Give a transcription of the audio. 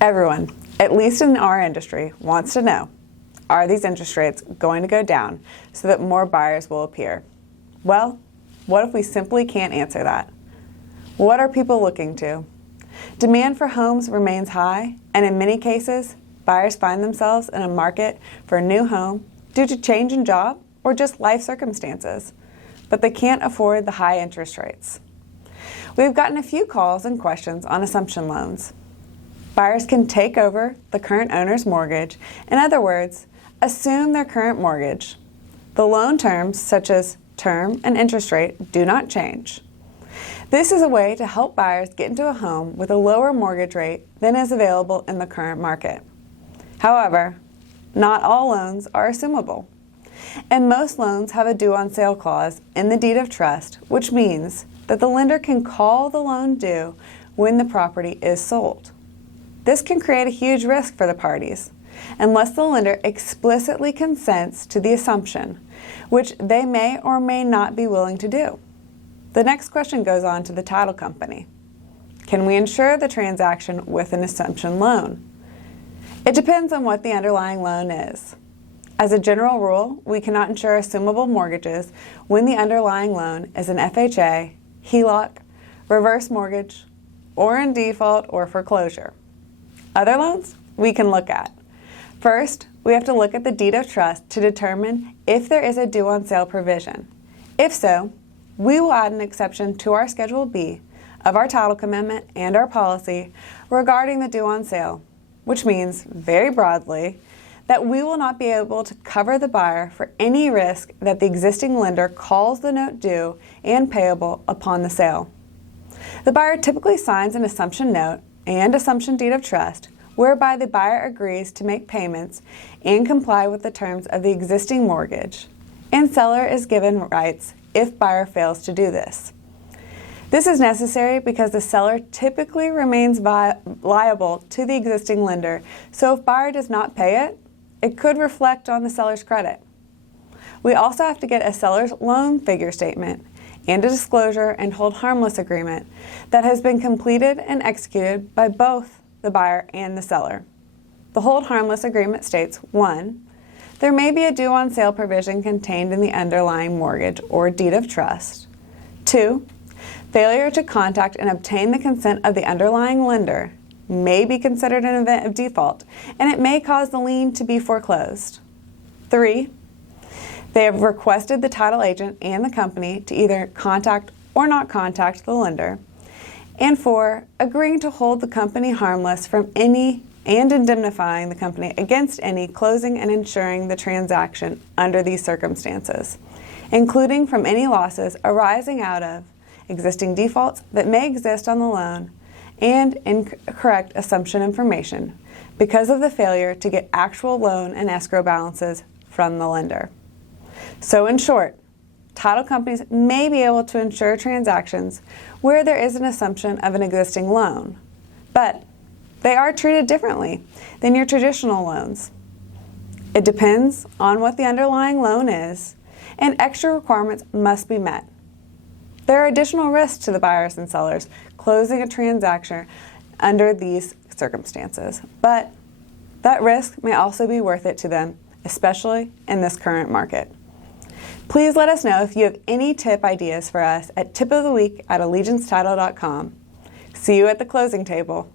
Everyone, at least in our industry, wants to know, are these interest rates going to go down so that more buyers will appear? Well, what if we simply can't answer that? What are people looking to? Demand for homes remains high, and in many cases, buyers find themselves in a market for a new home due to change in job or just life circumstances, but they can't afford the high interest rates. We've gotten a few calls and questions on assumption loans. Buyers can take over the current owner's mortgage, in other words, assume their current mortgage. The loan terms, such as term and interest rate, do not change. This is a way to help buyers get into a home with a lower mortgage rate than is available in the current market. However, not all loans are assumable, and most loans have a due on sale clause in the deed of trust, which means that the lender can call the loan due when the property is sold. This can create a huge risk for the parties, unless the lender explicitly consents to the assumption, which they may or may not be willing to do. The next question goes on to the title company. Can we insure the transaction with an assumption loan? It depends on what the underlying loan is. As a general rule, we cannot insure assumable mortgages when the underlying loan is an FHA, HELOC, reverse mortgage, or in default or foreclosure. Other loans we can look at. First, we have to look at the deed of trust to determine if there is a due on sale provision. If so, we will add an exception to our Schedule B of our title commitment and our policy regarding the due on sale, which means, very broadly, that we will not be able to cover the buyer for any risk that the existing lender calls the note due and payable upon the sale. The buyer typically signs an assumption note and assumption deed of trust, whereby the buyer agrees to make payments and comply with the terms of the existing mortgage, and seller is given rights if buyer fails to do this. This is necessary because the seller typically remains liable to the existing lender, so if buyer does not pay it, it could reflect on the seller's credit. We also have to get a seller's loan figure statement and a disclosure and hold harmless agreement that has been completed and executed by both the buyer and the seller. The hold harmless agreement states, 1, there may be a due on sale provision contained in the underlying mortgage or deed of trust. 2, failure to contact and obtain the consent of the underlying lender may be considered an event of default, and it may cause the lien to be foreclosed. 3, they have requested the title agent and the company to either contact or not contact the lender. And 4, agreeing to hold the company harmless from any and indemnifying the company against any closing and insuring the transaction under these circumstances, including from any losses arising out of existing defaults that may exist on the loan and incorrect assumption information because of the failure to get actual loan and escrow balances from the lender. So in short, title companies may be able to insure transactions where there is an assumption of an existing loan, but they are treated differently than your traditional loans. It depends on what the underlying loan is, and extra requirements must be met. There are additional risks to the buyers and sellers closing a transaction under these circumstances, but that risk may also be worth it to them, especially in this current market. Please let us know if you have any tip ideas for us at tipoftheweek@allegiancetitle.com. See you at the closing table.